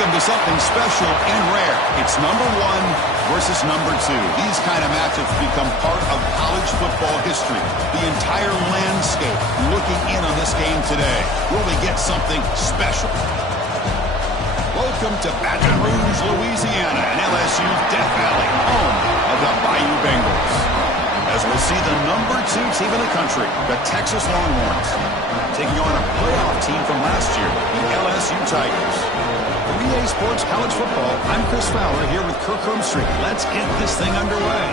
them to something special and rare. It's number 1 versus number 2. These kind of matchups become part of college football history. The entire landscape looking in on this game today. Will they get something special? Welcome to Baton Rouge, Louisiana, and LSU's Death Valley, home of the Bayou Bengals. As we'll see the number 2 team in the country, the Texas Longhorns, taking on a playoff team from last year, the LSU Tigers. For EA Sports College Football, I'm Chris Fowler here with Kirk Herbstreit. Let's get this thing underway.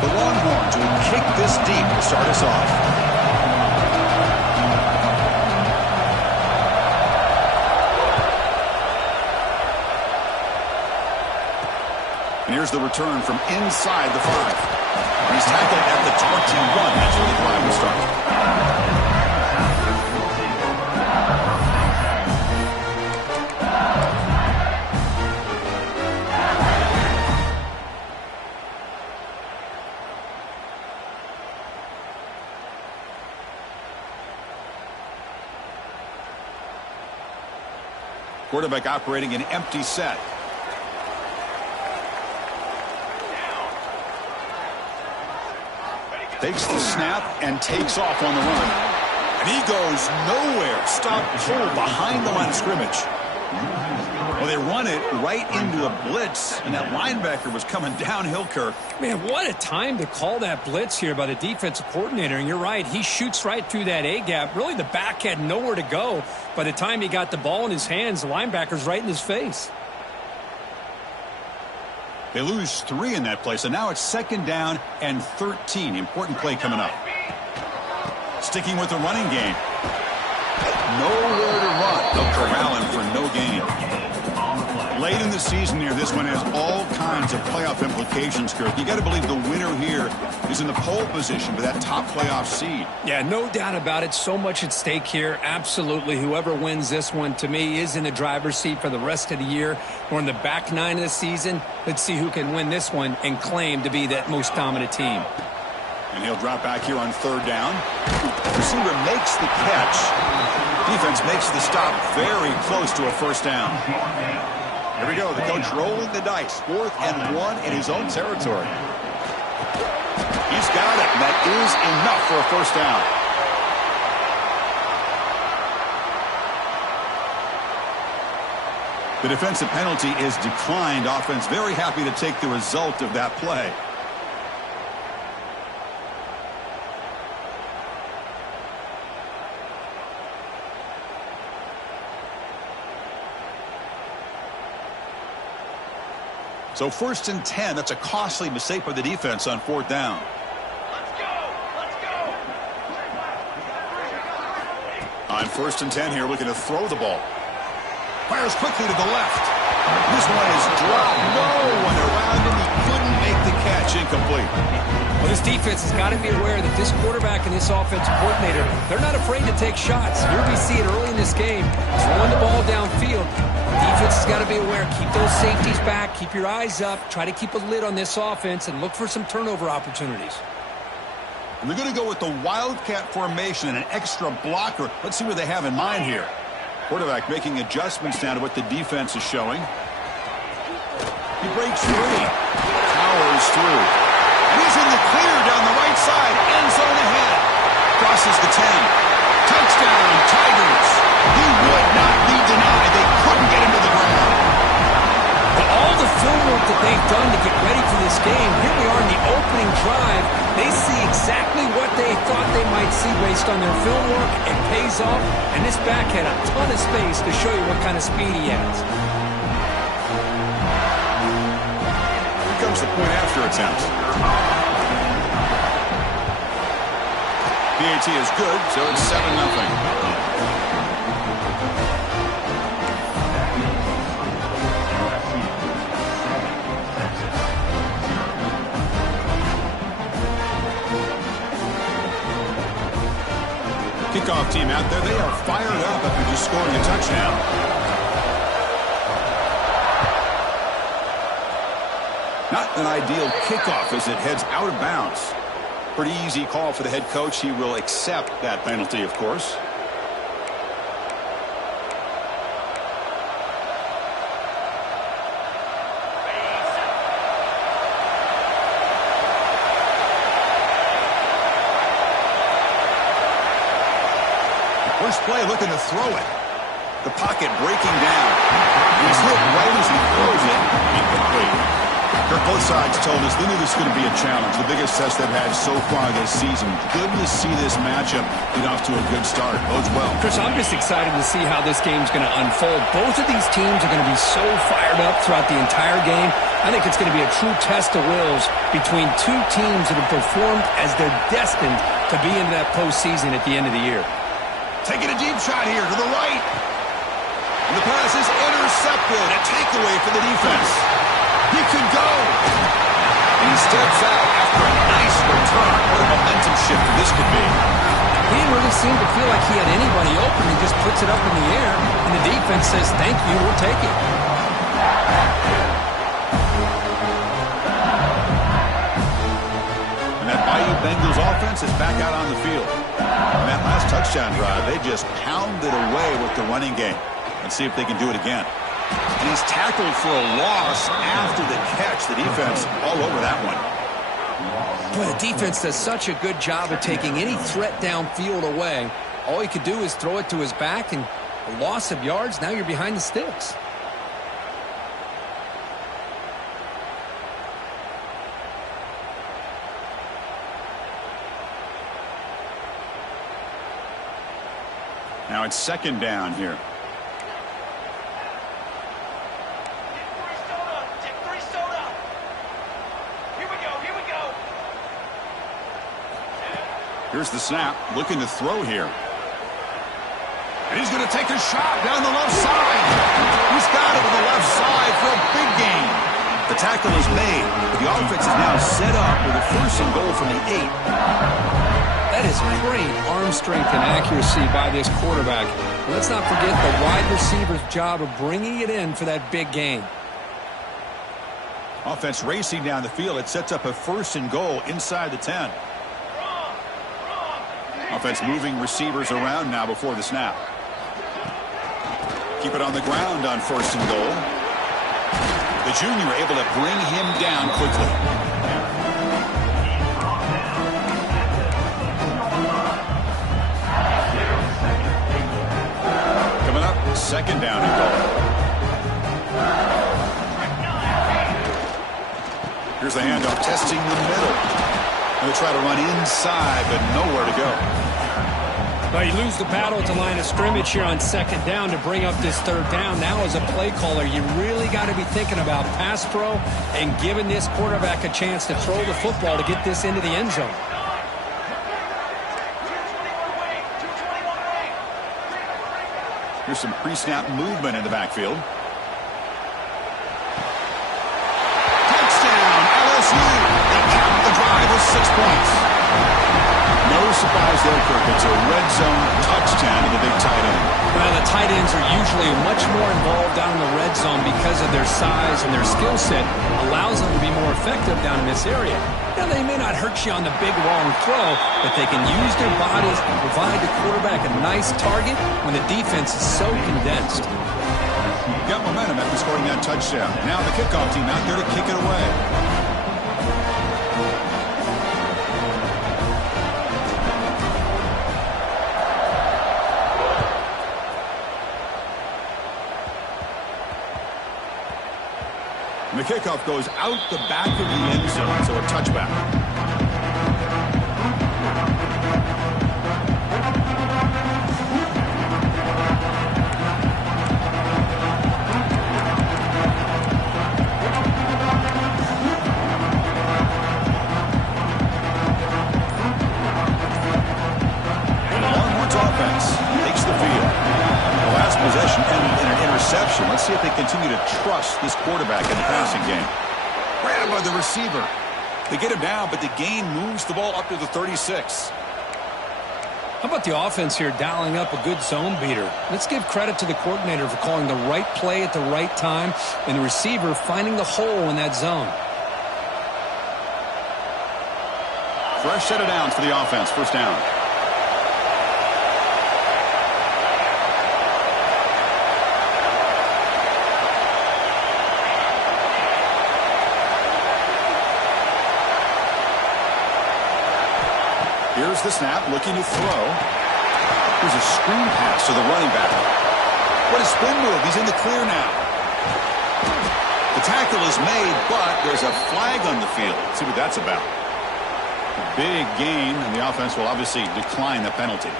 The Longhorns will kick this deep to start us off. And here's the return from inside the 5. He's tackled at the 21. That's where the drive will start. Quarterback operating an empty set. Takes the snap and takes off on the run. And he goes nowhere. Stop pulled behind the line of scrimmage. Well, they run it right into a blitz, and that linebacker was coming downhill, Kirk. Man, what a time to call that blitz here by the defensive coordinator. And you're right, he shoots right through that A-gap. Really, the back had nowhere to go. By the time he got the ball in his hands, the linebacker's right in his face. They lose 3 in that play, so now it's 2nd down and 13. Important play coming up. Sticking with the running game. Nowhere to run. They'll corral him for no gain. Late in the season here, this one has all kinds of playoff implications, Kirk. You got to believe the winner here is in the pole position for that top playoff seed. Yeah, no doubt about it. So much at stake here. Absolutely. Whoever wins this one, to me, is in the driver's seat for the rest of the year. We're in the back 9 of the season. Let's see who can win this one and claim to be that most dominant team. And he'll drop back here on 3rd down. Receiver makes the catch. Defense makes the stop very close to a 1st down. Here we go. The coach rolling the dice. 4th and 1 in his own territory. He's got it. And that is enough for a 1st down. The defensive penalty is declined. Offense very happy to take the result of that play. So 1st and 10, that's a costly mistake by the defense on 4th down. Let's go! Let's go! On 1st and 10 here, looking to throw the ball. Fires quickly to the left. This one is dropped. No one around him. He couldn't make the catch. Incomplete. Well, this defense has got to be aware that this quarterback and this offensive coordinator, they're not afraid to take shots. Here we see it early in this game, throwing the ball downfield. Defense has got to be aware. Keep those safeties back. Keep your eyes up. Try to keep a lid on this offense and look for some turnover opportunities. And they're going to go with the Wildcat formation and an extra blocker. Let's see what they have in mind here. Quarterback making adjustments down to what the defense is showing. He breaks free. Powers through. And he's in the clear down the right side. End zone ahead. Crosses the 10. Touchdown, Tigers. He would not be denied. They couldn't get him to the ground. But all the film work that they've done to get ready for this game, here we are in the opening drive. They see exactly what they thought they might see based on their film work. It pays off, and this back had a ton of space to show you what kind of speed he has. Here comes the point after attempt. PAT is good, so it's 7-0. Kickoff team out there, they are fired up after just scoring a touchdown. Not an ideal kickoff as it heads out of bounds. Pretty easy call for the head coach. He will accept that penalty, of course. First play looking to throw it. The pocket breaking down. He's hit right as he throws it. Incomplete. Kirk, both sides told us they knew this was going to be a challenge. The biggest test they've had so far this season. Good to see this matchup get off to a good start. Bodes well. Chris, I'm just excited to see how this game's going to unfold. Both of these teams are going to be so fired up throughout the entire game. I think it's going to be a true test of wills between two teams that have performed as they're destined to be into that postseason at the end of the year. Taking a deep shot here to the right. And the pass is intercepted. A takeaway for the defense. He could go. And he steps out after a nice return. What a momentum shift this could be. He didn't really seem to feel like he had anybody open. He just puts it up in the air, and the defense says, thank you, we'll take it. And that Bayou Bengals offense is back out on the field. And that last touchdown drive, they just pounded away with the running game. Let's see if they can do it again. And he's tackled for a loss after the catch. The defense all over that one. Boy, the defense does such a good job of taking any threat downfield away. All he could do is throw it to his back, and a loss of yards, now you're behind the sticks. Now it's second down here. Here's the snap, looking to throw here. And he's going to take a shot down the left side. He's got it with the left side for a big gain. The tackle is made. The offense is now set up with a first and goal from the 8. That is great arm strength and accuracy by this quarterback. And let's not forget the wide receiver's job of bringing it in for that big gain. Offense racing down the field. It sets up a first and goal inside the 10. Offense moving receivers around now before the snap. Keep it on the ground on first and goal. The junior able to bring him down quickly. Coming up, second down and goal. Here's the handoff, testing the middle. Going to try to run inside, but nowhere to go. Well, you lose the battle at the line of scrimmage here on second down to bring up this third down. Now as a play caller, you really got to be thinking about pass pro and giving this quarterback a chance to throw the football to get this into the end zone. Here's some pre-snap movement in the backfield. Touchdown, LSU. They cap the drive with 6 points. No surprise there, Kirk. It's a red zone touchdown to the big tight end. Well, the tight ends are usually much more involved down in the red zone because of their size and their skill set allows them to be more effective down in this area. Now, they may not hurt you on the big, long throw, but they can use their bodies and provide the quarterback a nice target when the defense is so condensed. Got momentum after scoring that touchdown. Now the kickoff team out there to kick it away. And the kickoff goes out the back of the end zone, so a touchback. Longhorns offense takes the field. The last possession ended in an interception. Let's see if they continue to trust this quarterback in the passing game. Grabbed by the receiver. They get him down, but the gain moves the ball up to the 36. How about the offense here dialing up a good zone beater? Let's give credit to the coordinator for calling the right play at the right time and the receiver finding the hole in that zone. Fresh set of downs for the offense. First down. Here's the snap, looking to throw. Here's a screen pass to the running back. What a spin move. He's in the clear now. The tackle is made, but there's a flag on the field. Let's see what that's about. A big gain, and the offense will obviously decline the penalty.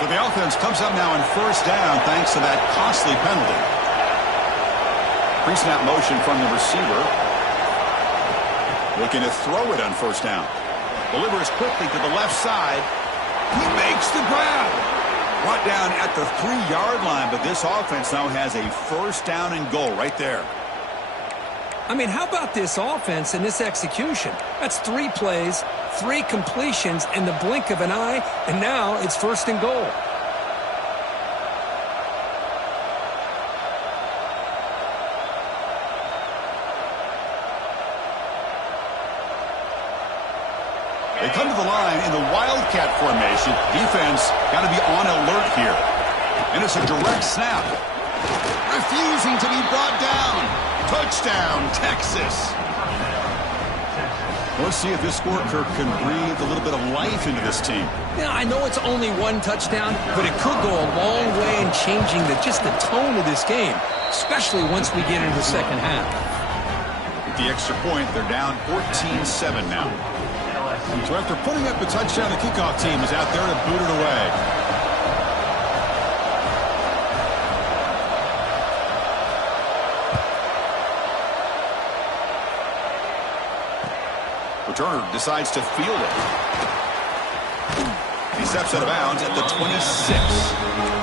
So the offense comes up now on first down thanks to that costly penalty. Pre-snap motion from the receiver. Looking to throw it on first down. Delivers quickly to the left side. He makes the grab. Brought down at the 3-yard line, but this offense now has a first down and goal right there. I mean, how about this offense and this execution? That's 3 plays, 3 completions in the blink of an eye, and now it's first and goal. They come to the line in the Wildcat formation. Defense got to be on alert here. And it's a direct snap. Refusing to be brought down. Touchdown, Texas. Let's see if this score, Kirk, can breathe a little bit of life into this team. Yeah, I know it's only 1 touchdown, but it could go a long way in changing just the tone of this game, especially once we get into the second half. With the extra point, they're down 14-7 now. So after putting up the touchdown, the kickoff team is out there to boot it away. Returner decides to field it. He steps out of bounds at the 26.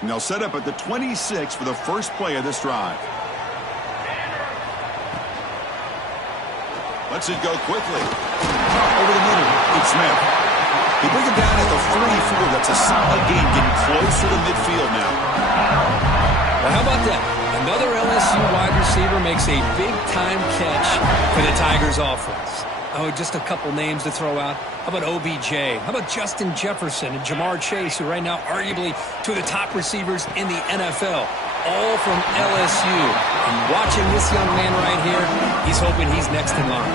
And they'll set up at the 26 for the first play of this drive. Lets it go quickly. Over the middle, it's Smith. They bring him down at the 44. That's a solid gain, getting closer to midfield now. Well, how about that? Another LSU wide receiver makes a big-time catch for the Tigers offense. Oh, just a couple names to throw out. How about OBJ? How about Justin Jefferson and Jamar Chase, who right now arguably two of the top receivers in the NFL, all from LSU. And watching this young man right here, he's hoping he's next in line.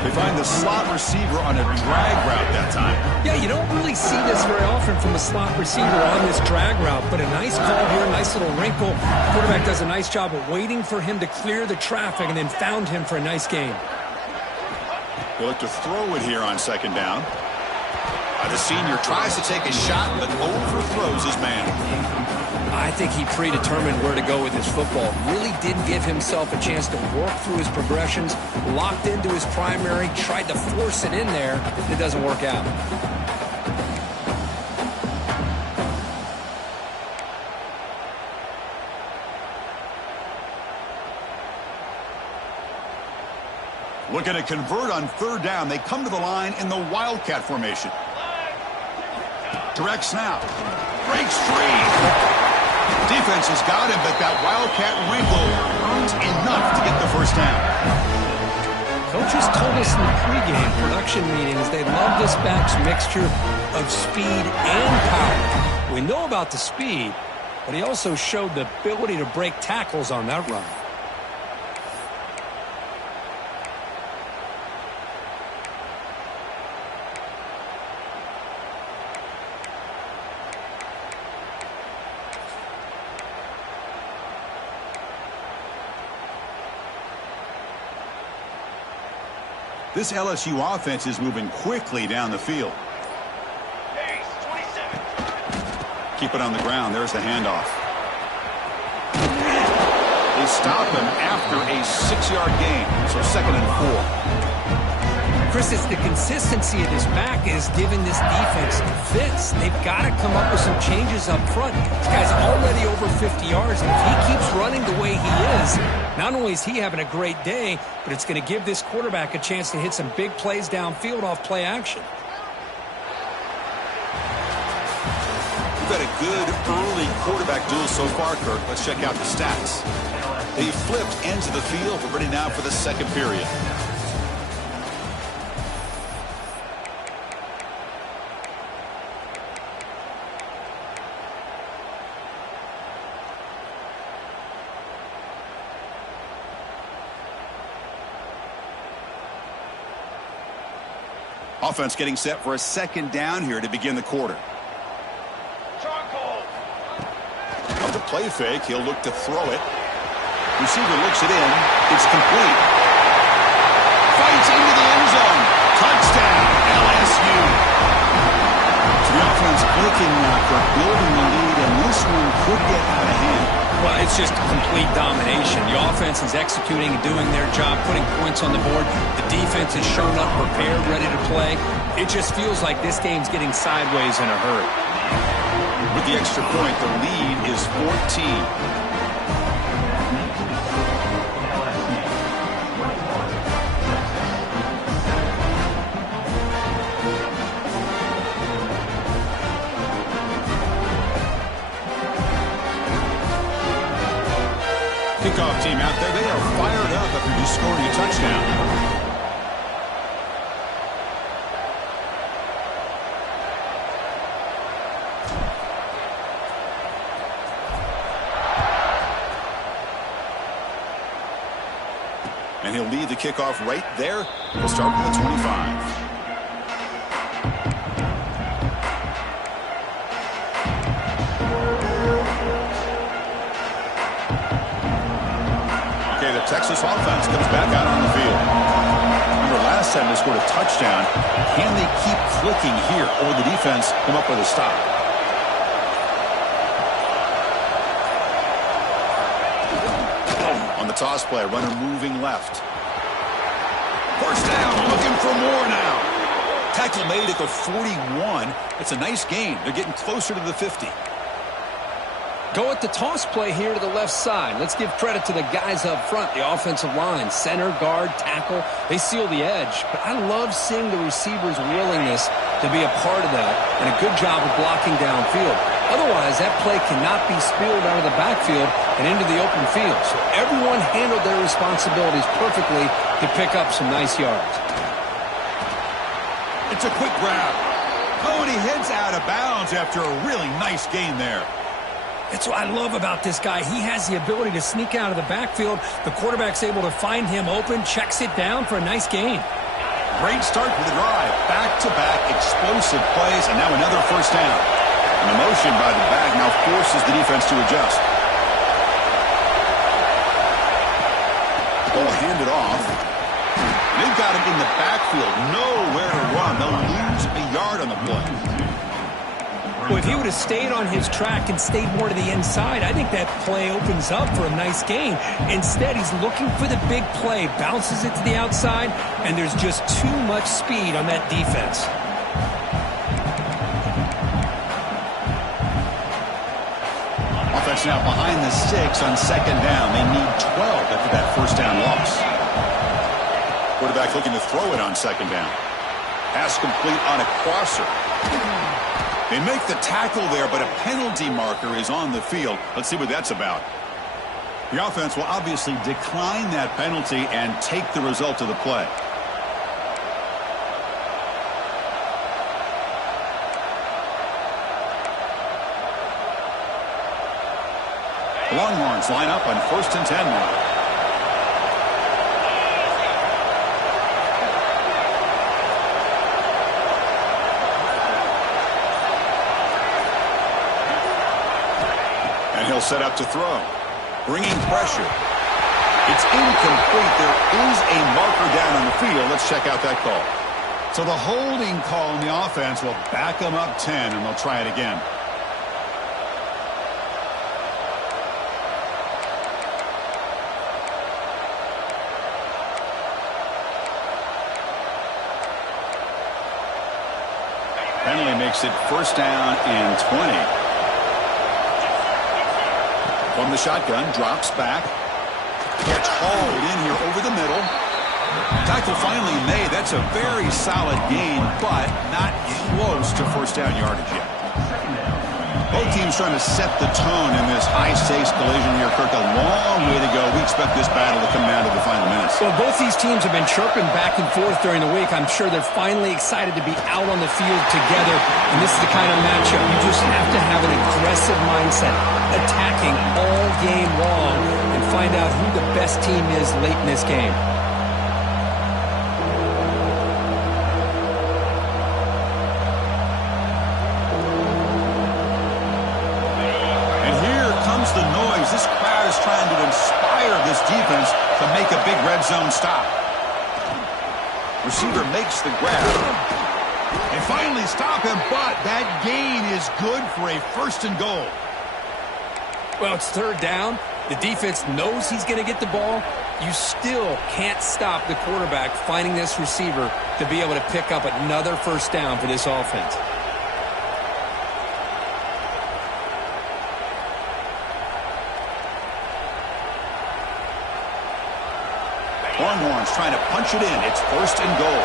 They find the slot receiver on a drag route that time. Yeah, you don't really see this very often from a slot receiver on this drag route, but a nice call here, nice little wrinkle. The quarterback does a nice job of waiting for him to clear the traffic and then found him for a nice gain. They look to throw it here on second down. The senior tries to take a shot, but overthrows his man. I think he predetermined where to go with his football. Really didn't give himself a chance to work through his progressions, locked into his primary, tried to force it in there. It doesn't work out. Looking to convert on third down. They come to the line in the Wildcat formation. Direct snap. Breaks free. Defense has got him, but that Wildcat wrinkle earns enough to get the first down. Coaches told us in the pregame production meetings they love this back's mixture of speed and power. We know about the speed, but he also showed the ability to break tackles on that run. This LSU offense is moving quickly down the field. Keep it on the ground. There's the handoff. They stop him after a 6-yard gain, so 2nd and 4. Chris, it's the consistency of this back is giving this defense fits. They've got to come up with some changes up front. This guy's already over 50 yards, and if he keeps running the way he is, not only is he having a great day, but it's going to give this quarterback a chance to hit some big plays downfield off play action. We've had a good early quarterback duel so far, Kirk. Let's check out the stats. They flipped ends of the field. We're ready now for the second period. Offense getting set for a 2nd down here to begin the quarter. Charcoal. Of the play fake, he'll look to throw it. Receiver looks it in. It's complete. Fights into the end zone. Touchdown, LSU. So the offense clicking now for building the lead, and this one could get out of hand. Well, it's just complete domination. The offense is executing and doing their job, putting points on the board. The defense is shown up, prepared, ready to play. It just feels like this game's getting sideways in a hurry. With the extra point, the lead is 14. Kickoff team out there, they are fired up after just scoring a touchdown. And he'll lead the kickoff right there. We'll start with the 25. Texas offense comes back out on the field. Remember, last time they scored a touchdown. Can they keep clicking here, or will the defense come up with a stop? On the toss play, runner moving left. First down, looking for more now. Tackle made at the 41. It's a nice gain. They're getting closer to the 50. Go at the toss play here to the left side. Let's give credit to the guys up front, the offensive line, center, guard, tackle. They seal the edge. But I love seeing the receiver's willingness to be a part of that and a good job of blocking downfield. Otherwise, that play cannot be spilled out of the backfield and into the open field. So everyone handled their responsibilities perfectly to pick up some nice yards. It's a quick grab. Oh, and he heads out of bounds after a really nice gain there. That's what I love about this guy. He has the ability to sneak out of the backfield. The quarterback's able to find him open, checks it down for a nice gain. Great start for the drive. Back-to-back explosive plays, and now another first down. And the motion by the back now forces the defense to adjust. They'll hand it off. They've got him in the backfield. Nowhere to run. They'll lose a yard on the play. Well, if he would have stayed on his track and stayed more to the inside, I think that play opens up for a nice gain. Instead, he's looking for the big play, bounces it to the outside, and there's just too much speed on that defense. Offense now behind the 6 on 2nd down. They need 12 after that first down loss. Quarterback looking to throw it on 2nd down. Pass complete on a crosser. They make the tackle there, but a penalty marker is on the field. Let's see what that's about. The offense will obviously decline that penalty and take the result of the play. The Longhorns line up on 1st and 10 now. He'll set up to throw. Bringing pressure. It's incomplete. There is a marker down on the field. Let's check out that call. So the holding call on the offense will back them up 10, and they'll try it again. makes it first down and 20. From the shotgun, drops back. Gets hauled in here over the middle. Tackle finally made. That's a very solid gain, but not close to first down yardage yet. Both teams trying to set the tone in this high-stakes collision here. Kirk, a long way to go. We expect this battle to come down to the final minutes. Well, both these teams have been chirping back and forth during the week. I'm sure they're finally excited to be out on the field together. And this is the kind of matchup you just have to have an aggressive mindset, attacking all game long, and find out who the best team is late in this game. The noise. This crowd is trying to inspire this defense to make a big red zone stop. Receiver makes the grab. They finally stop him, but that gain is good for a first and goal. Well, it's third down. The defense knows he's going to get the ball. You still can't stop the quarterback finding this receiver to be able to pick up another first down for this offense. Longhorns trying to punch it in. It's first and goal.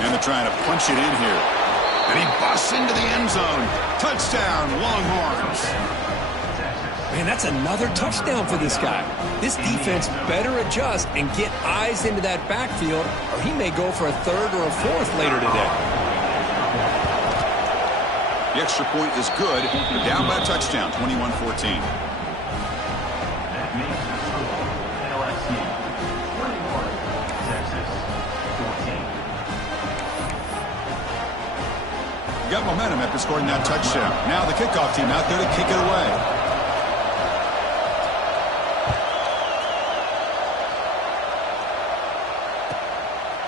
And they're trying to punch it in here. And he busts into the end zone. Touchdown, Longhorns. Man, that's another touchdown for this guy. This defense better adjust and get eyes into that backfield, or he may go for a third or a fourth later today. The extra point is good. They're down by a touchdown, 21-14. Got momentum after scoring that touchdown. Now the kickoff team out there to kick it away.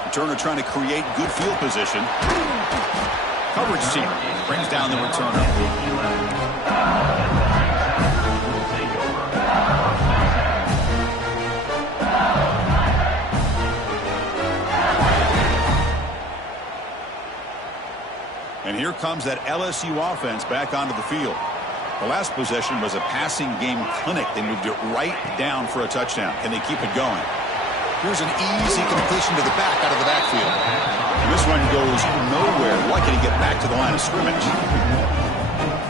Returner trying to create good field position. Coverage team brings down the returner. And here comes that LSU offense back onto the field. The last possession was a passing game clinic. They moved it right down for a touchdown. Can they keep it going? Here's an easy completion to the back out of the backfield. And this one goes nowhere. Lucky to get back to the line of scrimmage.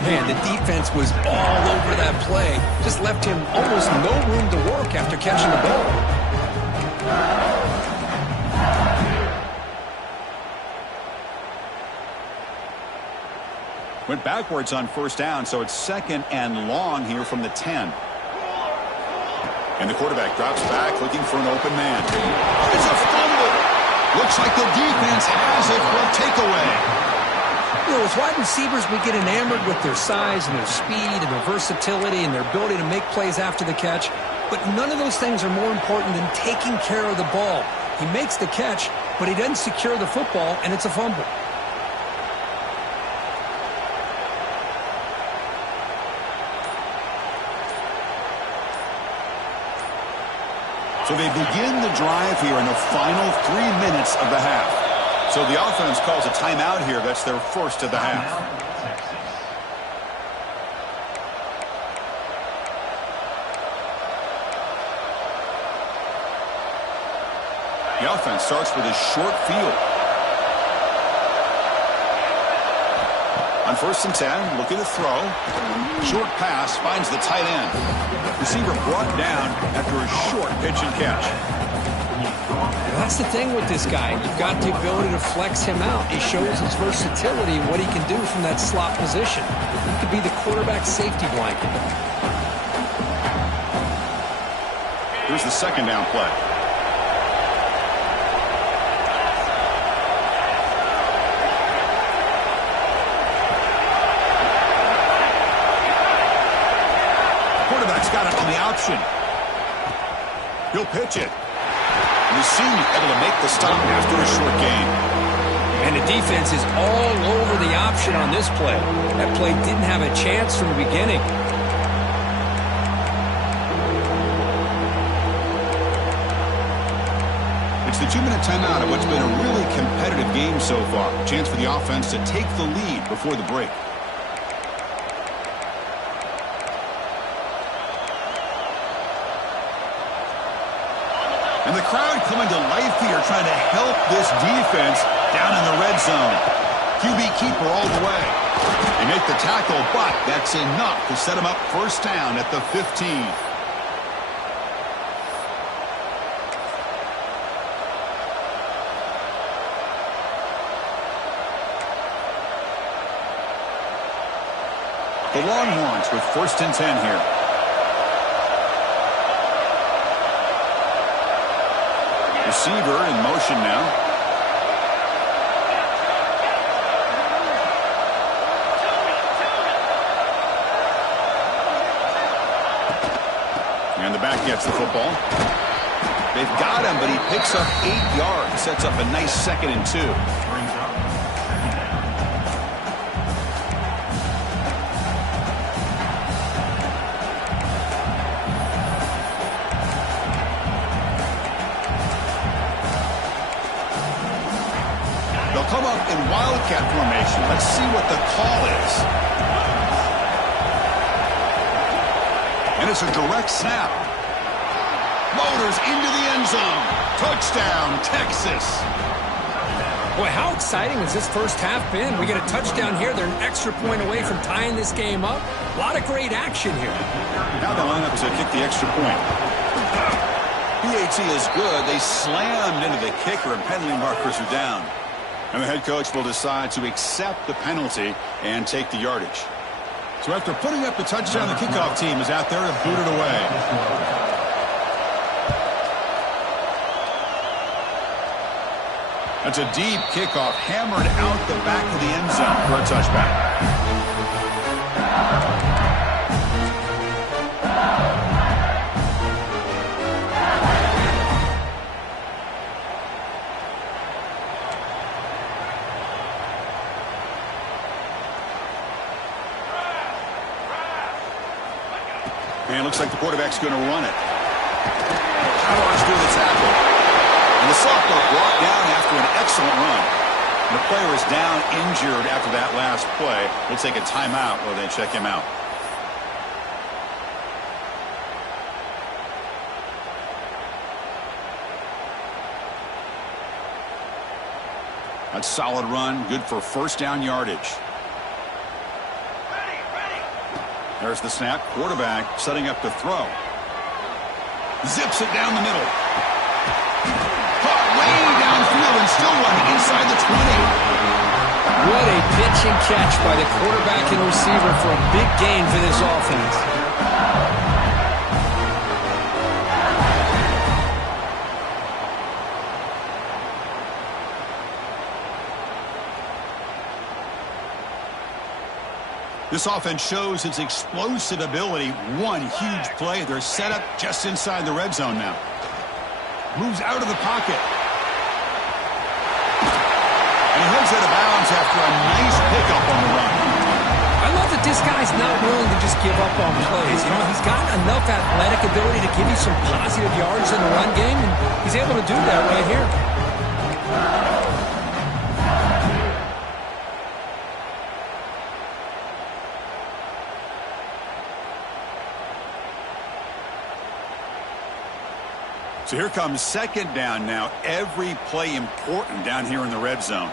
Man, the defense was all over that play. Just left him almost no room to work after catching the ball. Went backwards on first down, so it's second and long here from the 10. And the quarterback drops back looking for an open man. It's a fumble. Looks like the defense has it for a takeaway. You know, as wide receivers, we get enamored with their size and their speed and their versatility and their ability to make plays after the catch. But none of those things are more important than taking care of the ball. He makes the catch, but he doesn't secure the football, and it's a fumble. So they begin the drive here in the final 3 minutes of the half. So the offense calls a timeout here. That's their first of the half. The offense starts with a short field. On first and 10, looking to throw. Short pass finds the tight end. Receiver brought down after a short pitch and catch. That's the thing with this guy. You've got the ability to flex him out. He shows his versatility and what he can do from that slot position. He could be the quarterback safety blanket. Here's the second down play. Quarterback's got it on the option. He'll pitch it. And the senior able to make the stop after a short gain. And the defense is all over the option on this play. That play didn't have a chance from the beginning. It's the 2-minute timeout of what's been a really competitive game so far. Chance for the offense to take the lead before the break. And the crowd coming to life here trying to help this defense down in the red zone. QB keeper all the way. They make the tackle, but that's enough to set them up first down at the 15. The Longhorns with 1st and 10 here. Receiver in motion now. And the back gets the football. They've got him, but he picks up 8 yards. Sets up a nice 2nd and 2. Come up in wildcat formation. Let's see what the call is. And it's a direct snap. Motors into the end zone. Touchdown, Texas. Boy, how exciting has this first half been? We get a touchdown here. They're an extra point away from tying this game up. A lot of great action here. Now they line up to kick the extra point. PAT is good. They slammed into the kicker, and penalty markers are down. And the head coach will decide to accept the penalty and take the yardage. So after putting up the touchdown, the kickoff team is out there to boot it away. That's a deep kickoff, hammered out the back of the end zone for a touchback. And it looks like the quarterback's going to run it. Powers do the tackle. And the sophomore brought down after an excellent run. And the player is down injured after that last play. We'll take a timeout while they check him out. That's a solid run. Good for first down yardage. There's the snap. Quarterback setting up to throw. Zips it down the middle. Caught way downfield and still running inside the 20. What a pitch and catch by the quarterback and receiver for a big gain for this offense. This offense shows its explosive ability. One huge play. They're set up just inside the red zone now. Moves out of the pocket. And he heads out of bounds after a nice pickup on the run. I love that this guy's not willing to just give up on plays. You know, he's got enough athletic ability to give you some positive yards in the run game, and he's able to do that right here. So here comes second down now. Every play important down here in the red zone.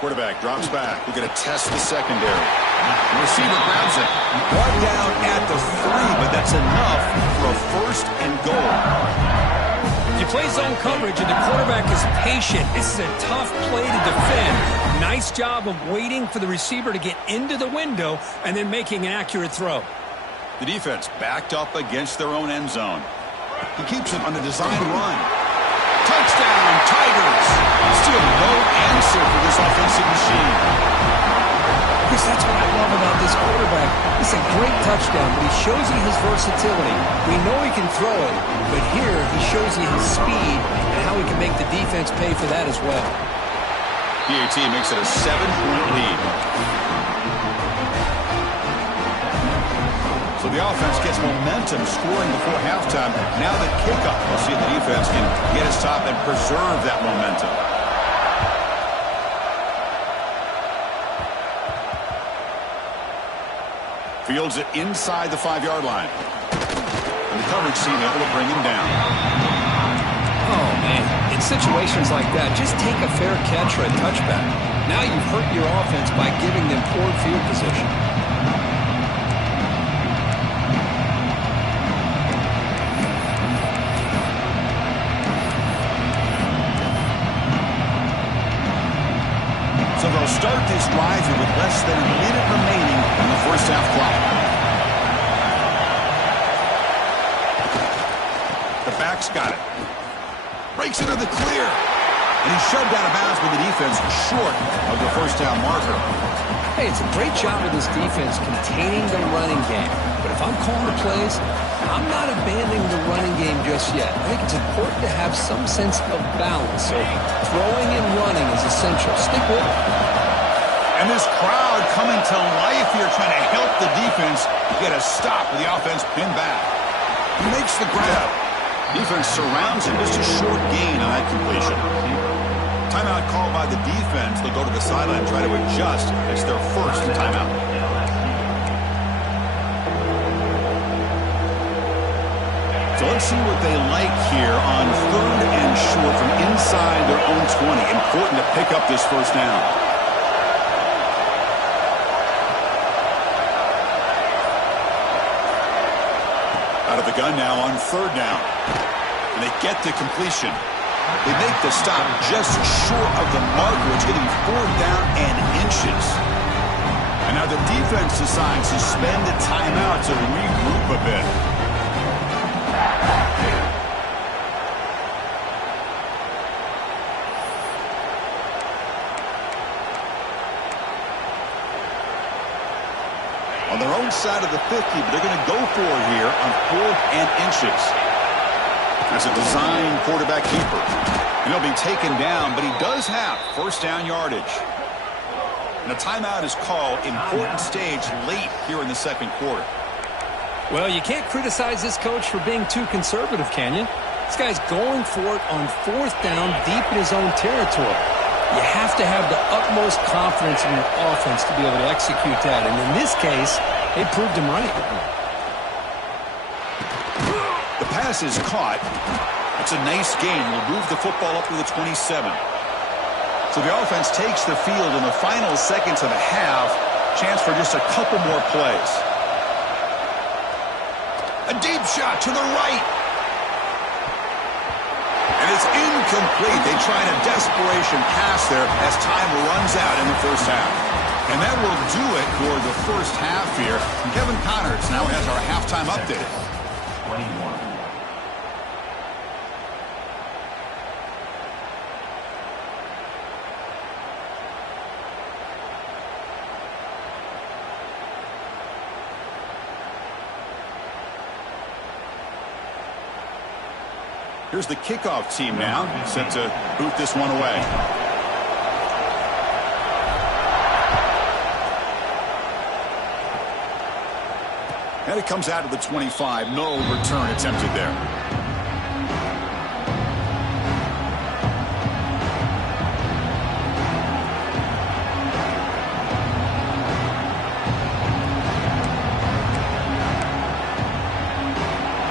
Quarterback drops back. We're going to test the secondary. The receiver grabs it. Brought down at the 3, but that's enough for a first and goal. You play zone coverage and the quarterback is patient. This is a tough play to defend. Nice job of waiting for the receiver to get into the window and then making an accurate throw. The defense backed up against their own end zone. He keeps it on the design run. Touchdown, Tigers! Still no answer for this offensive machine. Because that's what I love about this quarterback. It's a great touchdown, but he shows you his versatility. We know he can throw it, but here he shows you his speed and how he can make the defense pay for that as well. PAT makes it a 7-point lead. offense gets momentum scoring before halftime. Now the kickoff. We'll see if the defense can get a stop and preserve that momentum. Fields it inside the 5-yard line. And the coverage team able to bring him down. Oh, man. In situations like that, just take a fair catch or a touchback. Now you've hurt your offense by giving them poor field position. So they'll start this drive here with less than a minute remaining on the first half clock. The back's got it. Breaks into the clear. And he's shoved out of bounds with the defense short of the first down marker. Hey, it's a great job of this defense containing the running game. But if I'm calling the plays, I'm not abandoning the running game just yet. I think it's important to have some sense of balance. So throwing and running is essential. Stick with it. And this crowd coming to life here, trying to help the defense get a stop with the offense pinned back. He makes the grab. Defense surrounds him. Just a short gain on that completion. Timeout called by the defense. They'll go to the sideline and try to adjust. It's their first timeout. So let's see what they like here on 3rd and short from inside their own 20. Important to pick up this first down. Out of the gun now on 3rd down. And they get the completion. They make the stop just short of the marker. It's getting 4th down and inches. And now the defense decides to spend a timeout to regroup a bit. On their own side of the 50, but they're going to go for it here on 4th and inches. As a design quarterback keeper. And he'll be taken down, but he does have first down yardage. And a timeout is called. Important stage late here in the second quarter. Well, you can't criticize this coach for being too conservative, can you? This guy's going for it on 4th down deep in his own territory. You have to have the utmost confidence in your offense to be able to execute that. And in this case, they proved him right. The pass is caught. It's a nice gain. Will move the football up to the 27. So the offense takes the field in the final seconds of the half. Chance for just a couple more plays. A deep shot to the right. And it's incomplete. They tried a desperation pass there as time runs out in the first half. And that will do it for the first half here. Kevin Connors now has our halftime update. 21. Here's the kickoff team now, set to boot this one away. And it comes out of the 25. No return attempted there.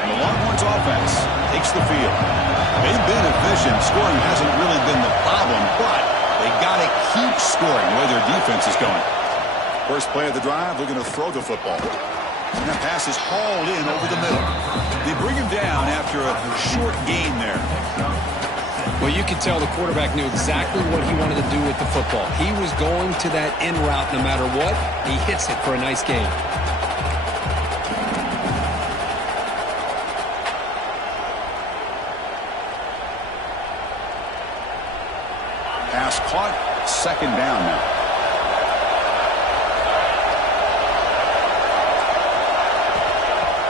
And the Longhorns offense takes the field. They've been efficient. Scoring hasn't really been the problem, but they got to keep scoring the way their defense is going. First play of the drive, they're going to throw the football. And that pass is hauled in over the middle. They bring him down after a short gain there. Well, you could tell the quarterback knew exactly what he wanted to do with the football. He was going to that in route no matter what. He hits it for a nice gain. Pass caught, second down now.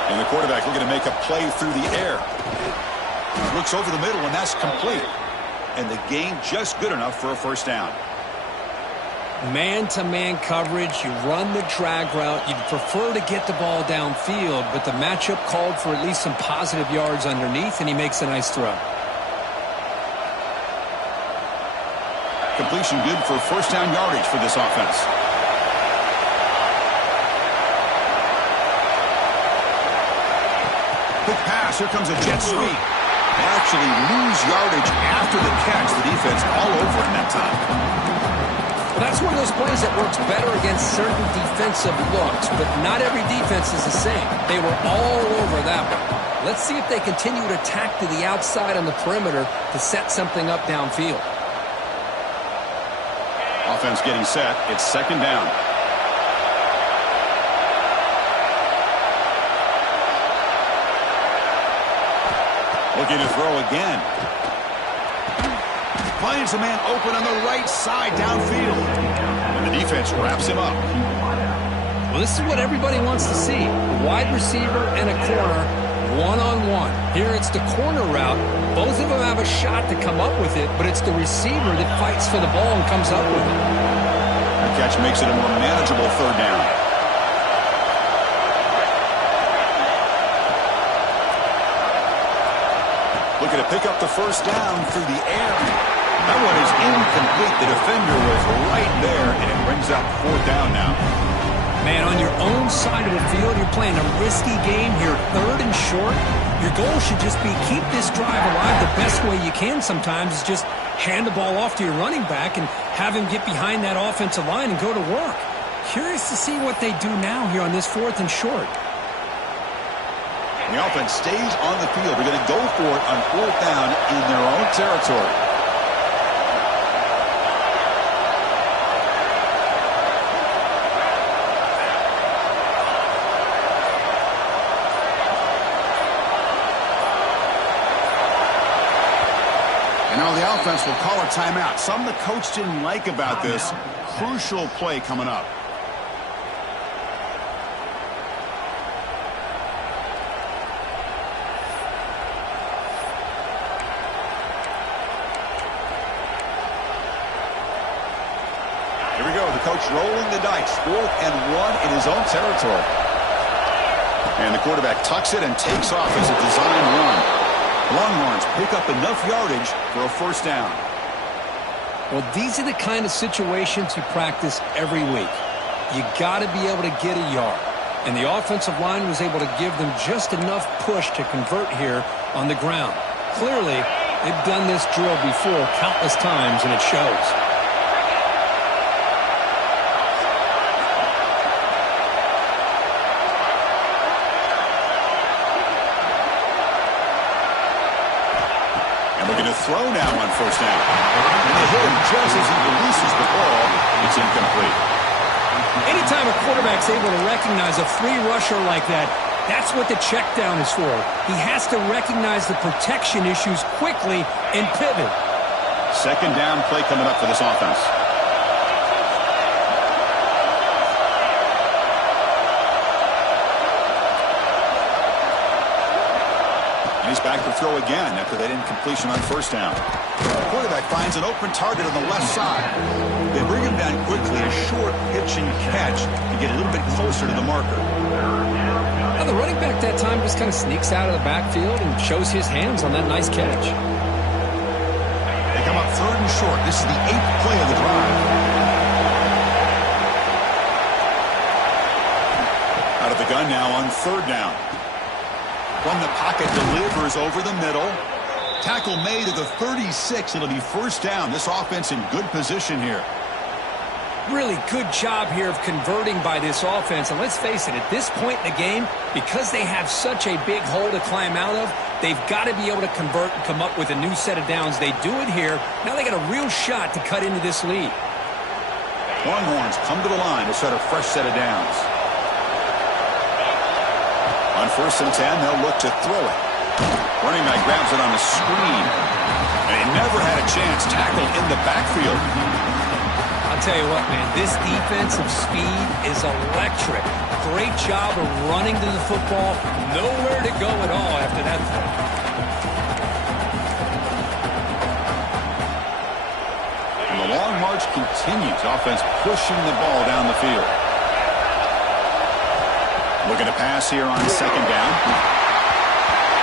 And the quarterback looking to make a play through the air. Looks over the middle, and that's complete. And the gain just good enough for a first down. Man-to-man coverage, you run the drag route. You'd prefer to get the ball downfield, but the matchup called for at least some positive yards underneath, and he makes a nice throw. Completion good for first down yardage for this offense. Quick pass. Here comes a jet sweep. They actually lose yardage after the catch. The defense all over in that time. Well, that's one of those plays that works better against certain defensive looks, but not every defense is the same. They were all over that one. Let's see if they continue to attack to the outside on the perimeter to set something up downfield. Offense getting set. It's second down. Looking to throw again. Finds a man open on the right side downfield. And the defense wraps him up. Well, this is what everybody wants to see. A wide receiver and a corner, one-on-one. Here it's the corner route. Both of them have a shot to come up with it, but it's the receiver that fights for the ball and comes up with it. The catch makes it a more manageable third down. Looking to pick up the first down through the air. That one is incomplete. The defender was right there, and it brings up fourth down now. Man, on your own side of the field, you're playing a risky game here, third and short. Your goal should just be keep this drive alive the best way you can sometimes is just hand the ball off to your running back and have him get behind that offensive line and go to work. Curious to see what they do now here on this fourth and short. The offense stays on the field. They're going to go for it on fourth down in their own territory. And now the offense will call a timeout. Something the coach didn't like about this. Crucial play coming up. Coach rolling the dice, 4th and 1 in his own territory. And the quarterback tucks it and takes off as a design run. Longhorns pick up enough yardage for a first down. Well, these are the kind of situations you practice every week. You got to be able to get a yard. And the offensive line was able to give them just enough push to convert here on the ground. Clearly, they've done this drill before countless times, and it shows. Throw now on first down. And they hit him just as he releases the ball. It's incomplete. Anytime a quarterback's able to recognize a free rusher like that, that's what the check down is for. He has to recognize the protection issues quickly and pivot. Second down play coming up for this offense. He's back to throw again after that incompletion on first down. The quarterback finds an open target on the left side. They bring him down quickly, a short pitch and catch to get a little bit closer to the marker. Now the running back that time just kind of sneaks out of the backfield and shows his hands on that nice catch. They come up third and short. This is the 8th play of the drive. Out of the gun now on third down. From the pocket, delivers over the middle. Tackle made at the 36. It'll be first down. This offense in good position here. Really good job here of converting by this offense. And let's face it, at this point in the game, because they have such a big hole to climb out of, they've got to be able to convert and come up with a new set of downs. They do it here. Now they got a real shot to cut into this lead. Longhorns come to the line to set a fresh set of downs. On 1st and 10, they'll look to throw it. Running back grabs it on a screen. And he never had a chance. Tackle in the backfield. I'll tell you what, man, this defensive speed is electric. Great job of running to the football. Nowhere to go at all after that throw. And the long march coverage continues. Offense pushing the ball down the field. Looking to pass here on second down.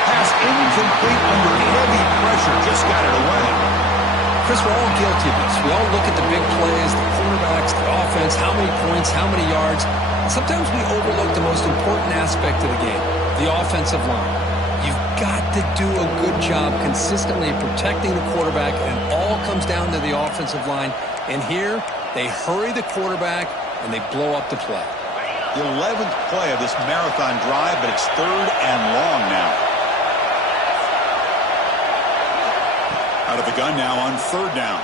Pass incomplete under heavy pressure. Just got it away. Chris, we're all guilty of this. We all look at the big plays, the quarterbacks, the offense, how many points, how many yards. And sometimes we overlook the most important aspect of the game, the offensive line. You've got to do a good job consistently protecting the quarterback, and it all comes down to the offensive line. And here, they hurry the quarterback, and they blow up the play. The 11th play of this marathon drive, but it's 3rd and long now. Out of the gun now on 3rd down.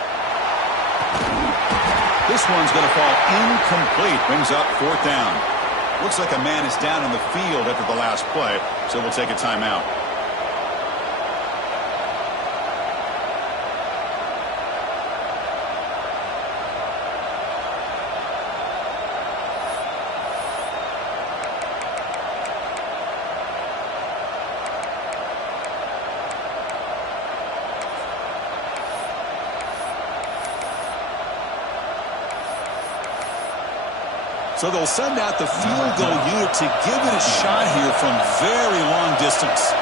This one's going to fall incomplete. Brings up 4th down. Looks like a man is down in the field after the last play, so we'll take a timeout. So they'll send out the field goal unit to give it a shot here from very long distance.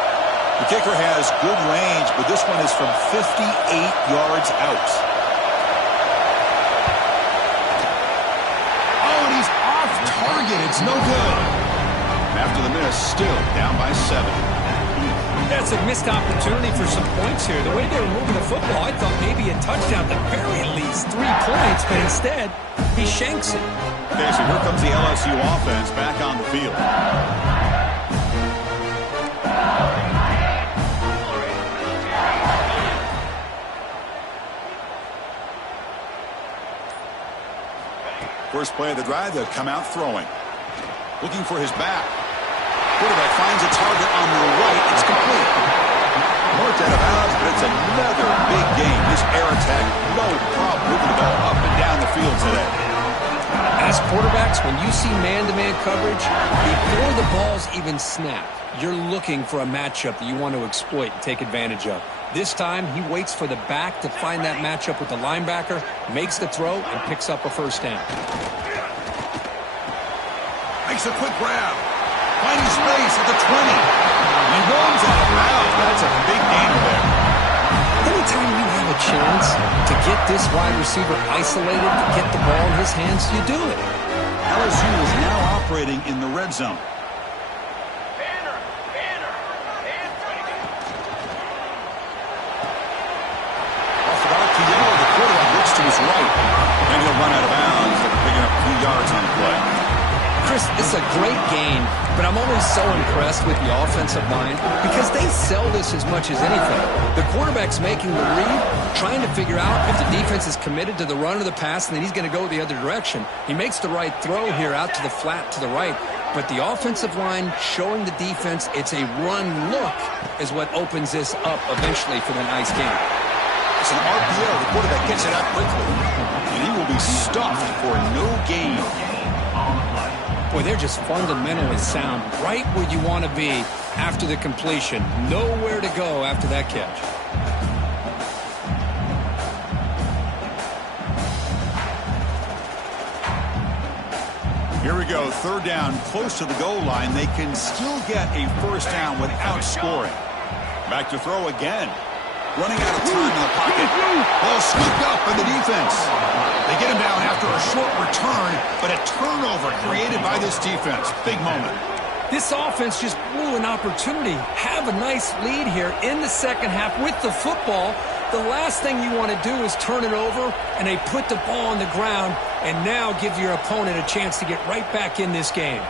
The kicker has good range, but this one is from 58 yards out. Oh, and he's off target. It's no good. After the miss, still down by 7. That's a missed opportunity for some points here. The way they were moving the football, I thought maybe a touchdown, at the very least 3 points, but instead, he shanks it. Okay, so here comes the LSU offense back on the field. First play of the drive, they'll come out throwing. Looking for his back. Quarterback finds a target on the right. It's complete. Marked out of bounds, but it's another big game. This air attack, no problem moving the ball up and down the field today. As quarterbacks, when you see man-to-man coverage, before the balls even snap, you're looking for a matchup that you want to exploit and take advantage of. This time, he waits for the back to find that matchup with the linebacker, makes the throw, and picks up a first down. Makes a quick grab. Finding space at the 20. He runs out of bounds. That's a big gain there. Anytime you have a chance to get this wide receiver isolated, to get the ball in his hands, you do it. LSU is now operating in the red zone. Off the back to Yellow, the quarterback looks to his right. And he'll run out of bounds after picking up a few yards on the play. Chris, it's a great game, but I'm always so impressed with the offensive line because they sell this as much as anything. The quarterback's making the read, trying to figure out if the defense is committed to the run or the pass, and then he's going to go the other direction. He makes the right throw here out to the flat to the right, but the offensive line showing the defense it's a run look is what opens this up eventually for the nice game. It's an RPO. The quarterback gets it out quickly, and he will be stuffed for no gain. Boy, they're just fundamentally sound right where you want to be after the completion. Nowhere to go after that catch. Here we go, 3rd down, close to the goal line. They can still get a first down without scoring. Back to throw again. Running out of time in the pocket. Ball scooped up by the defense. They get him down after a short return, but a turnover created by this defense. Big moment. This offense just blew an opportunity. Have a nice lead here in the second half with the football. The last thing you want to do is turn it over, and they put the ball on the ground and now give your opponent a chance to get right back in this game.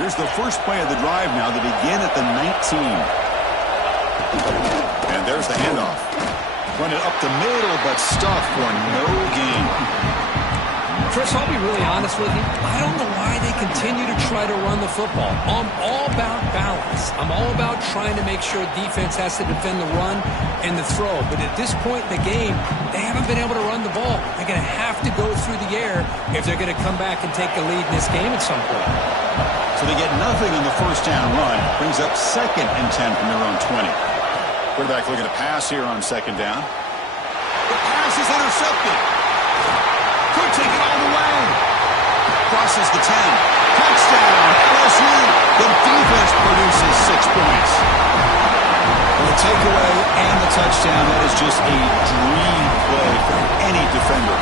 Here's the first play of the drive now. They begin at the 19. And there's the handoff. Run it up the middle, but stuffed for no gain. Chris, I'll be really honest with you. I don't know why they continue to try to run the football. I'm all about balance. I'm all about trying to make sure defense has to defend the run and the throw. But at this point in the game, they haven't been able to run the ball. They're going to have to go through the air if they're going to come back and take the lead in this game at some point. So they get nothing on the first down run. Brings up 2nd and 10 from their own 20. Quarterback looking to pass here on 2nd down. The pass is intercepted. Could take it all the way. Crosses the 10. Touchdown, LSU. The defense produces 6 points. Well, the takeaway and the touchdown, that is just a dream play for any defender.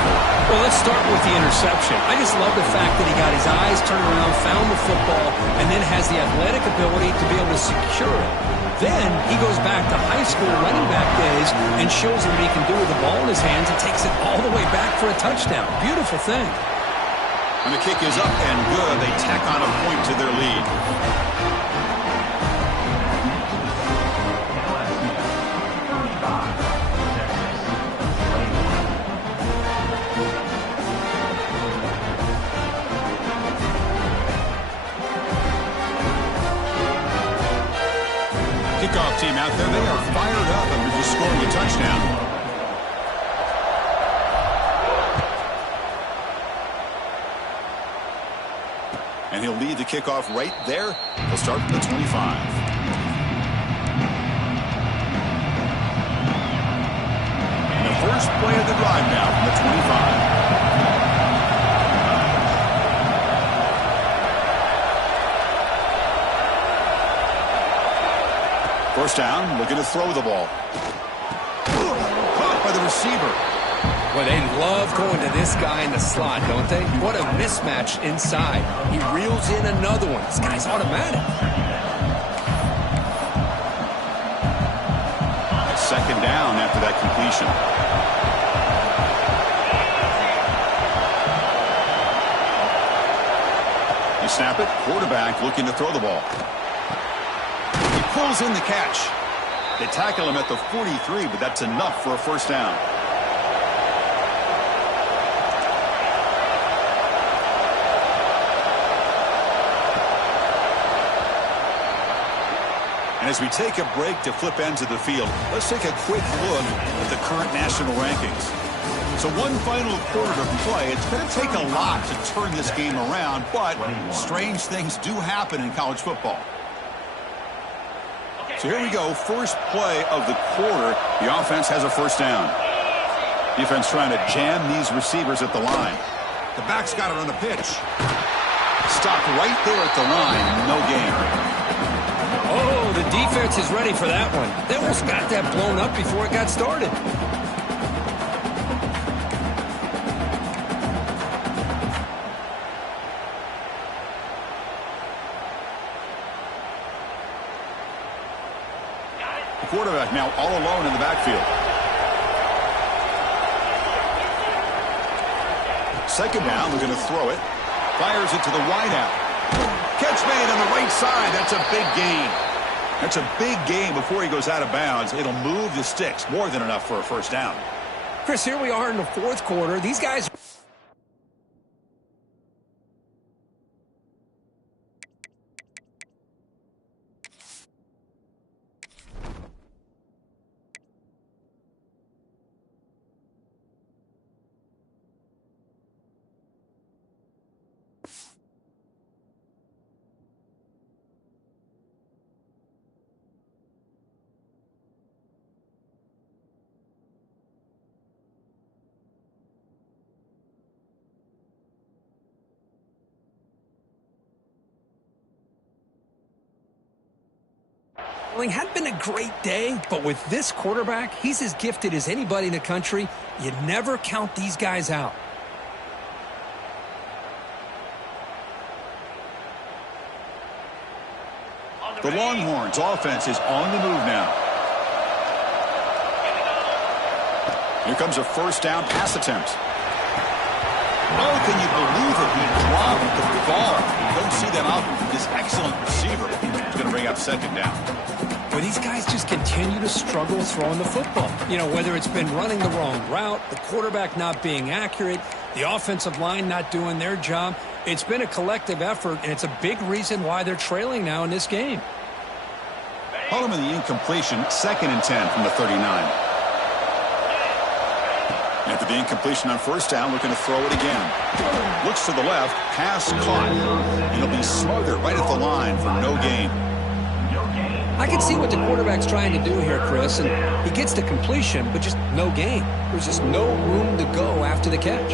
Well, let's start with the interception. I just love the fact that he got his eyes turned around, found the football, and then has the athletic ability to be able to secure it. Then he goes back to high school running back days and shows them what he can do with the ball in his hands and takes it all the way back for a touchdown. Beautiful thing. And the kick is up and good. They tack on a point to their lead. Kickoff team out there, they are fired up after just scoring a touchdown. And he'll lead the kickoff right there. He'll start from the 25. And the first play of the drive now from the 25. First down, looking to throw the ball. Caught by the receiver. Well, they love going to this guy in the slot, don't they? What a mismatch inside. He reels in another one. This guy's automatic. Second down after that completion. You snap it, quarterback looking to throw the ball. He pulls in the catch. They tackle him at the 43, but that's enough for a first down. And as we take a break to flip ends of the field, let's take a quick look at the current national rankings. So one final quarter to play. It's going to take a lot to turn this game around, but strange things do happen in college football. So here we go, first play of the quarter. The offense has a first down. Defense trying to jam these receivers at the line. The back's got it on the pitch. Stopped right there at the line, no gain. Oh, the defense is ready for that one. They almost got that blown up before it got started. The quarterback now all alone in the backfield. Second down, we're going to throw it. Fires it to the wideout. Catch made on the right side. That's a big gain. That's a big gain before he goes out of bounds. It'll move the sticks. More than enough for a first down. Chris, here we are in the fourth quarter. These guys... Had been a great day, but with this quarterback, he's as gifted as anybody in the country. You never count these guys out. The Longhorns offense is on the move now. Here comes a first down pass attempt. Oh, can you believe it? He dropped the ball. You don't see that often from this excellent receiver. He's going to bring up second down. But these guys just continue to struggle throwing the football. You know, whether it's been running the wrong route, the quarterback not being accurate, the offensive line not doing their job. It's been a collective effort, and it's a big reason why they're trailing now in this game. Hold him in the incompletion, 2nd and 10 from the 39. After the incompletion on first down, looking to throw it again. Looks to the left, pass caught. And he'll be smothered right at the line for no gain. I can see what the quarterback's trying to do here, Chris, and he gets the completion, but just no gain. There's just no room to go after the catch.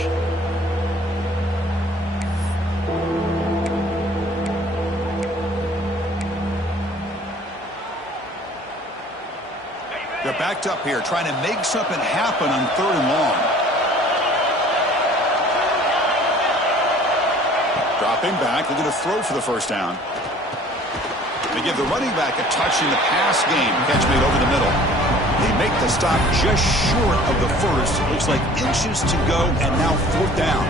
They're backed up here, trying to make something happen on 3rd and long. Dropping back, they're going to throw for the first down. They give the running back a touch in the pass game. Catch made over the middle. They make the stop just short of the first. Looks like inches to go, and now 4th down.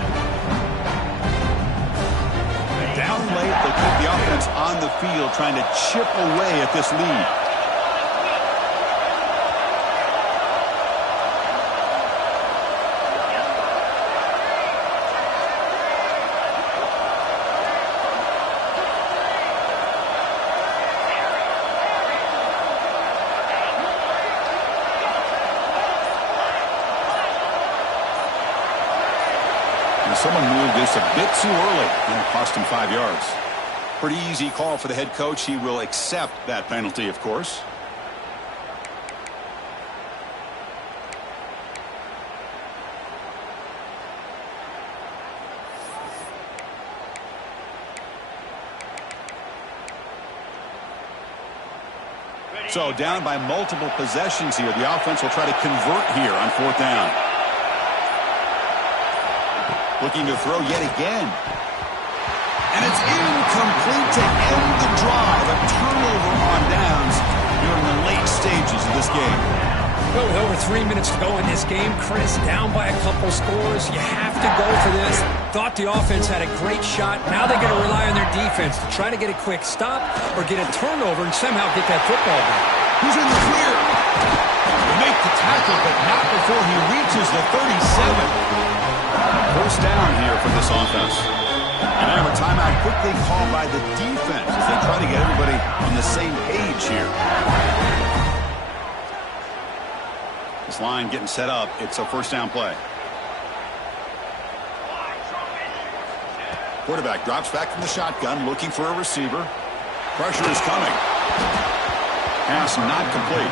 Down late, they'll keep the offense on the field, trying to chip away at this lead. Someone moved this a bit too early, and it cost him 5 yards. Pretty easy call for the head coach. He will accept that penalty, of course. So down by multiple possessions here. The offense will try to convert here on 4th down. Looking to throw yet again. And it's incomplete to end the drive. A turnover on downs here in the late stages of this game. Well, with over 3 minutes to go in this game, Chris, down by a couple scores. You have to go for this. Thought the offense had a great shot. Now they're going to rely on their defense to try to get a quick stop or get a turnover and somehow get that football back. Who's in the clear? They make the tackle, but not before he reaches the 37. First down here for this offense. And now a timeout quickly called by the defense as they try to get everybody on the same page here. This line getting set up. It's a first down play. Quarterback drops back from the shotgun, looking for a receiver. Pressure is coming. Pass not complete.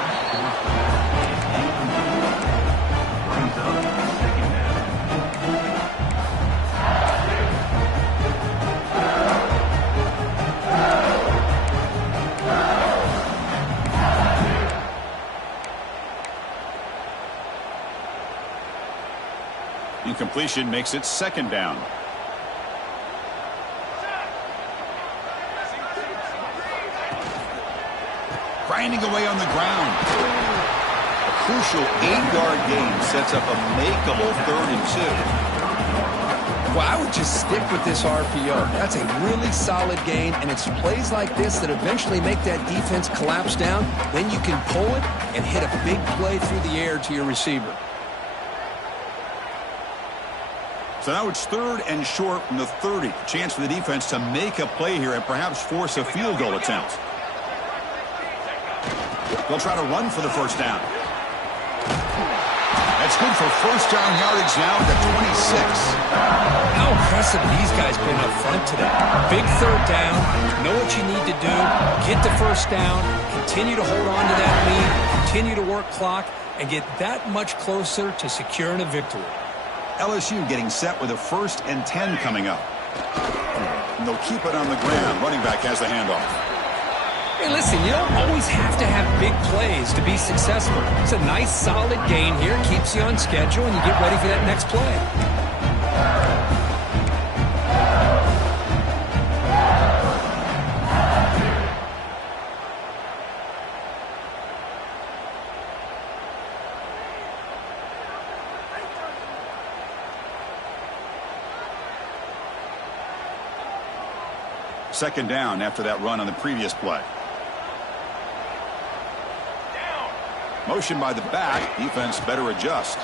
Incompletion makes it 2nd down. Grinding away on the ground. A crucial 8-yard gain sets up a makeable 3rd and 2. Well, I would just stick with this RPO. That's a really solid gain, and it's plays like this that eventually make that defense collapse down. Then you can pull it and hit a big play through the air to your receiver. So now it's 3rd and short from the 30. Chance for the defense to make a play here and perhaps force a field goal attempt. They'll try to run for the first down. That's good for first down yardage now at the 26. How impressive these guys been up front today. Big 3rd down. Know what you need to do. Get the first down. Continue to hold on to that lead. Continue to work clock and get that much closer to securing a victory. LSU getting set with a 1st and 10 coming up. And they'll keep it on the ground. Running back has the handoff. Hey, listen, you don't always have to have big plays to be successful. It's a nice, solid game here. Keeps you on schedule, and you get ready for that next play. Second down after that run on the previous play. Motion by the back. Defense better adjust.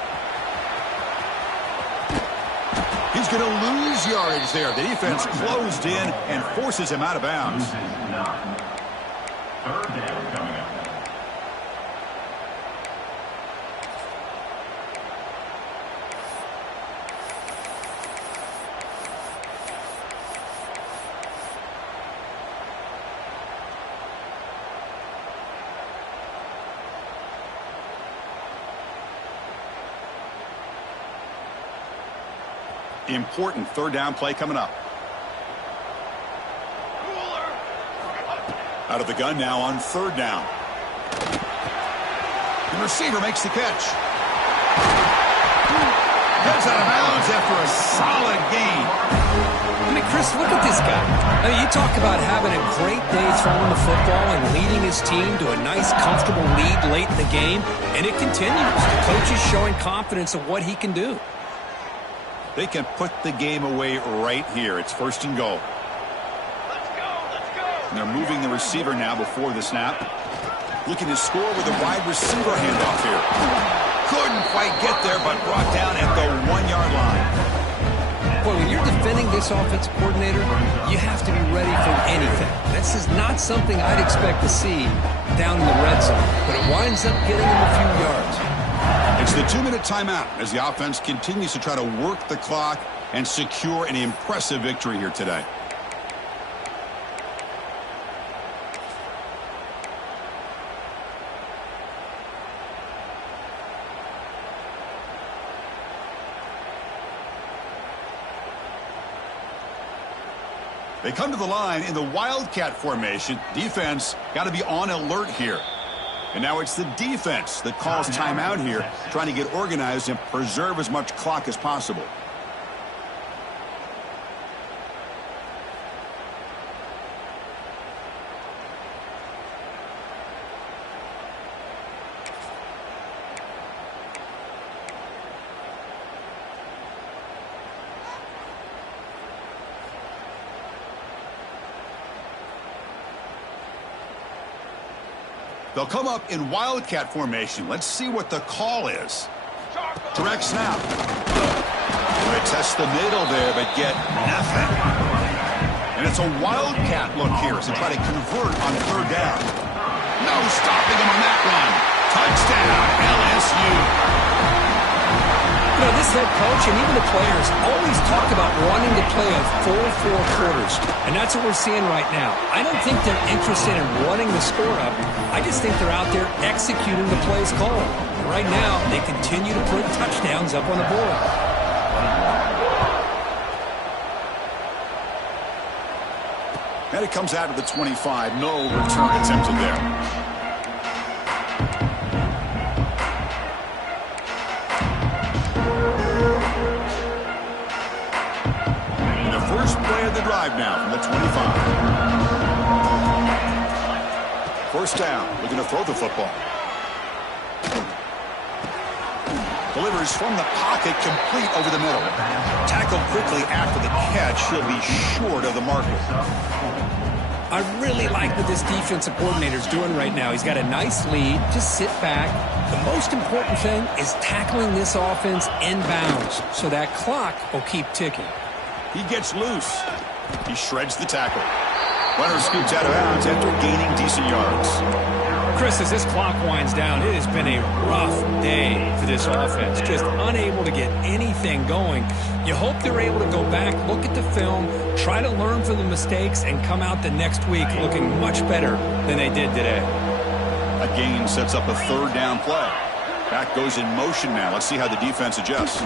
He's going to lose yardage there. The defense closed in and forces him out of bounds. 3rd down coming up. Important third down play coming up. Out of the gun now on third down. The receiver makes the catch. Goes out of bounds after a solid gain. I mean, Chris, look at this guy. I mean, you talk about having a great day throwing the football and leading his team to a nice, comfortable lead late in the game, and it continues. The coach is showing confidence of what he can do. They can put the game away right here. It's first and goal. Let's go, let's go. And they're moving the receiver now before the snap. Looking to score with a wide receiver handoff here. Couldn't quite get there, but brought down at the 1-yard line. Boy, when you're defending this offensive coordinator, you have to be ready for anything. This is not something I'd expect to see down in the red zone, but it winds up getting him a few yards. It's the 2-minute timeout as the offense continues to try to work the clock and secure an impressive victory here today. They come to the line in the Wildcat formation. Defense got to be on alert here. And now it's the defense that calls timeout here, trying to get organized and preserve as much clock as possible. They'll come up in Wildcat formation. Let's see what the call is. Direct snap. They test the middle there, but get nothing. And it's a Wildcat look here as they try to convert on third down. No stopping them on that run. Touchdown, LSU. You know, this head coach and even the players always talk about wanting to play a full 4 quarters, and that's what we're seeing right now. I don't think they're interested in running the score up. I just think they're out there executing the plays called. And right now, they continue to put touchdowns up on the board. And it comes out of the 25. No return attempted there. Drive now from the 25. First down, looking to throw the football. Delivers from the pocket, complete over the middle. Tackled quickly after the catch. He'll be short of the marker. I really like what this defensive coordinator is doing right now. He's got a nice lead. Just sit back. The most important thing is tackling this offense in bounds so that clock will keep ticking. He gets loose. He shreds the tackle. Runner scoots out of bounds after gaining decent yards. Chris, as this clock winds down, it has been a rough day for this offense. Just unable to get anything going. You hope they're able to go back, look at the film, try to learn from the mistakes, and come out the next week looking much better than they did today. A gain sets up a third down play. Back goes in motion now. Let's see how the defense adjusts.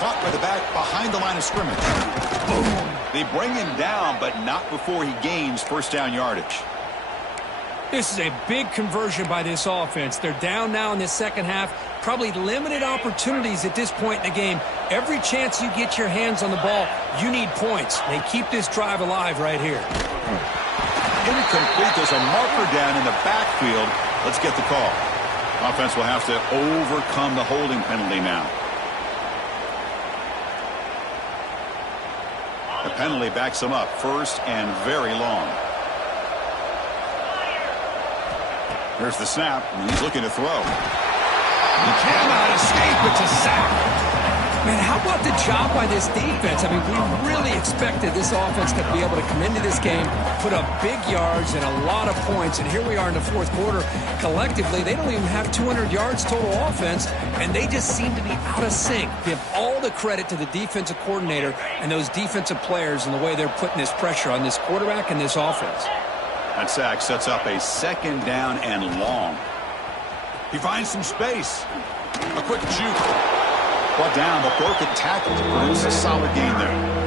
Caught by the back behind the line of scrimmage. Boom. They bring him down, but not before he gains first down yardage. This is a big conversion by this offense. They're down now in the second half. Probably limited opportunities at this point in the game. Every chance you get your hands on the ball, you need points. They keep this drive alive right here. Incomplete. There's a marker down in the backfield. Let's get the call. Offense will have to overcome the holding penalty now. The penalty backs him up, first and very long. Here's the snap, and he's looking to throw. He cannot escape. It's a sack. Man, how about the job by this defense? I mean, we really expected this offense to be able to come into this game, put up big yards and a lot of points, and here we are in the fourth quarter. Collectively, they don't even have 200 yards total offense, and they just seem to be out of sync. Give all the credit to the defensive coordinator and those defensive players and the way they're putting this pressure on this quarterback and this offense. That sack sets up a second down and long. He finds some space. A quick juke. Brought down before it could tackle to produce a solid gain there.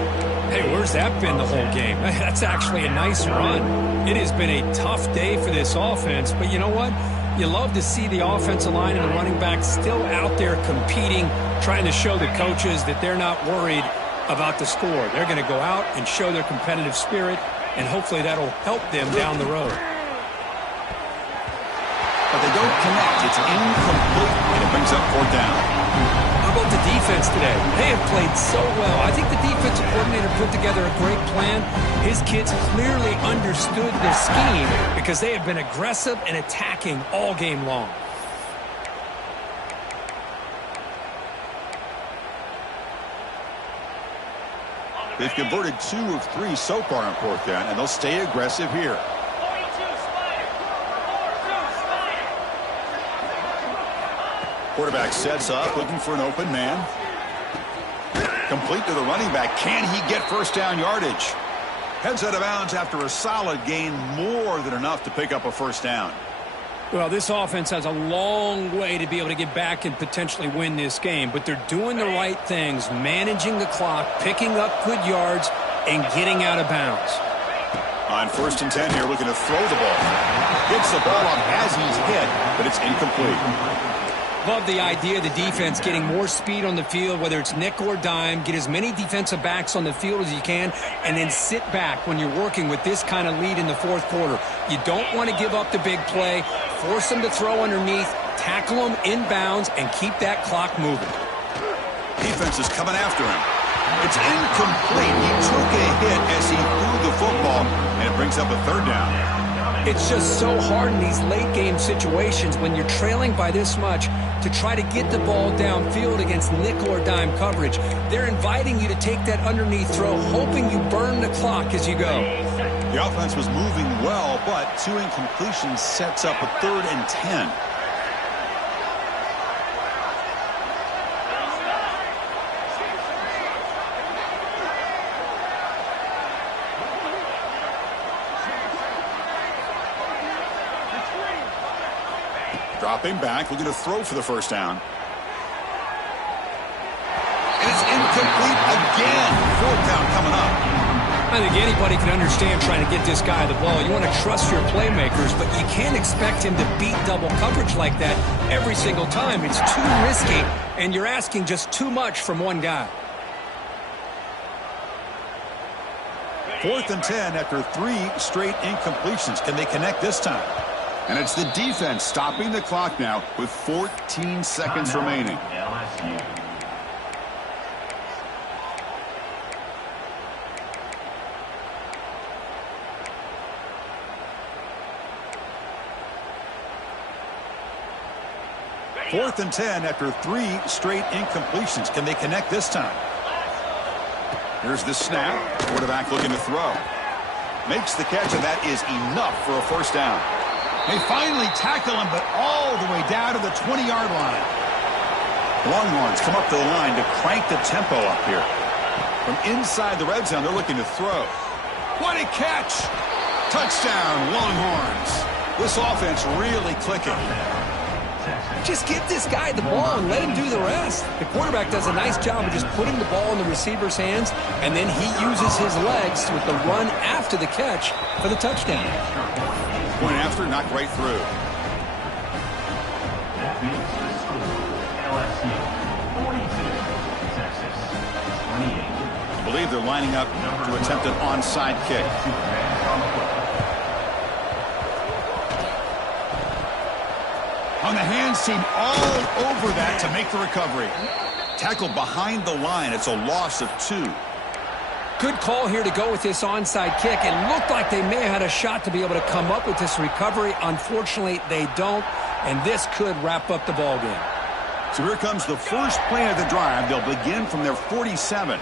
Hey, where's that been the whole game? That's actually a nice run. It has been a tough day for this offense, but you know what? You love to see the offensive line and the running back still out there competing, trying to show the coaches that they're not worried about the score. They're going to go out and show their competitive spirit, and hopefully that'll help them down the road. But they don't connect. It's incomplete, and it brings up fourth down. How about the defense today? They have played so well. I think the defensive coordinator put together a great plan. His kids clearly understood the scheme because they have been aggressive and attacking all game long. They've converted 2 of 3 so far on fourth down, and they'll stay aggressive here. 42 Spider. 42 Spider. Quarterback sets up, looking for an open man. Complete to the running back. Can he get first down yardage? Heads out of bounds after a solid gain, more than enough to pick up a first down. Well, this offense has a long way to be able to get back and potentially win this game, but they're doing the right things, managing the clock, picking up good yards, and getting out of bounds. On 1st and 10 here, looking to throw the ball. Gets the ball up as he's hit, but it's incomplete. Love the idea of the defense getting more speed on the field, whether it's nickel or dime, get as many defensive backs on the field as you can, and then sit back when you're working with this kind of lead in the fourth quarter. You don't want to give up the big play, force them to throw underneath, tackle them inbounds, and keep that clock moving. Defense is coming after him. It's incomplete. He took a hit as he threw the football, and it brings up a third down. It's just so hard in these late-game situations when you're trailing by this much to try to get the ball downfield against nickel or dime coverage. They're inviting you to take that underneath throw, hoping you burn the clock as you go. The offense was moving well, but 2 incompletions sets up a 3rd and 10. Dropping back, looking to throw for the first down. And it's incomplete again. 4th down coming up. I think anybody can understand trying to get this guy the ball. You want to trust your playmakers, but you can't expect him to beat double coverage like that every single time. It's too risky, and you're asking just too much from one guy. 4th and 10 after 3 straight incompletions. Can they connect this time? And it's the defense stopping the clock now with 14 seconds remaining. Fourth and 10 after 3 straight incompletions. Can they connect this time? Here's the snap. Quarterback looking to throw. Makes the catch, and that is enough for a first down. They finally tackle him, but all the way down to the 20-yard line. Longhorns come up to the line to crank the tempo up here. From inside the red zone, they're looking to throw. What a catch! Touchdown, Longhorns. This offense really clicking. Just give this guy the ball and let him do the rest. The quarterback does a nice job of just putting the ball in the receiver's hands, and then he uses his legs with the run after the catch for the touchdown. Point after, knocked right through. I believe they're lining up to attempt an onside kick. On the hands team, all over that to make the recovery. Tackled behind the line. It's a loss of 2. Good call here to go with this onside kick. It looked like they may have had a shot to be able to come up with this recovery. Unfortunately, they don't, and this could wrap up the ball game. So here comes the first play of the drive. They'll begin from their 47.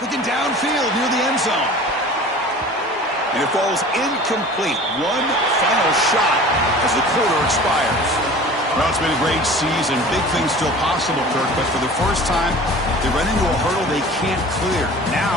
Looking downfield near the end zone. And it falls incomplete. One final shot as the quarter expires. Well, it's been a great season. Big things still possible, Kirk, but for the first time, they run into a hurdle they can't clear. Now